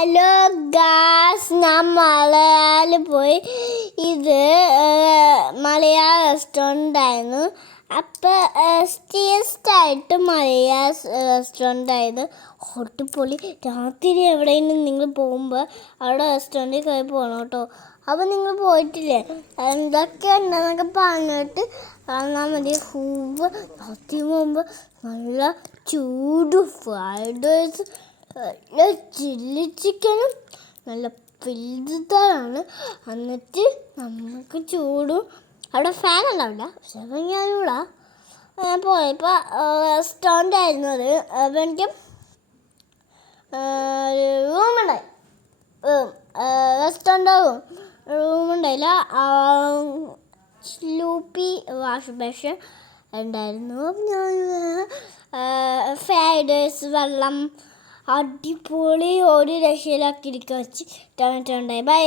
Hello Gauss, ഞാൻ മലയാളിൽ പോയി. ഇത് മലയാള റെസ്റ്റോറൻ്റ് ആയിരുന്നു. അപ്പോൾ ടേസ്റ്റായിട്ട് മലയാള റെസ്റ്റോറൻ്റ് ആയത് അടിപൊളി. രാത്രി എവിടെയെങ്കിലും നിങ്ങൾ പോകുമ്പോൾ അവിടെ റെസ്റ്റോറൻറ്റിൽ കയറി പോകണം കേട്ടോ. അപ്പോൾ നിങ്ങൾ പോയിട്ടില്ലേ, എന്തൊക്കെ ഉണ്ടെന്നൊക്കെ പറഞ്ഞിട്ട് കാണാൻ മതി. രാത്രി പോകുമ്പോൾ നല്ല ചൂട് ഫ്രൈഡ് റൈസ്, നല്ല ചില്ലി ചിക്കനും, നല്ല പിൽതാണ്. എന്നിട്ട് നമുക്ക് ചൂടും. അവിടെ ഫാൻ ഉണ്ടാവില്ല, പക്ഷേ ഞാനിവിടെ ഞാൻ പോയപ്പോൾ റെസ്റ്റോറൻ്റ് ആയിരുന്നു അത്. അപ്പോൾ എനിക്ക് റൂമുണ്ടായി, റെസ്റ്റോറൻ്റ് റൂമുണ്ടായില്ല. സ്ലൂപ്പി വാഷ് ബേഷൻ ഉണ്ടായിരുന്നു. ഞാൻ ഫ്രൈഡ് റൈസ്, വെള്ളം അടിപൊളി ഒരു രക്ഷയിലാക്കി വെച്ച് ടൊമാറ്റോ ഉണ്ടായി. ബൈ.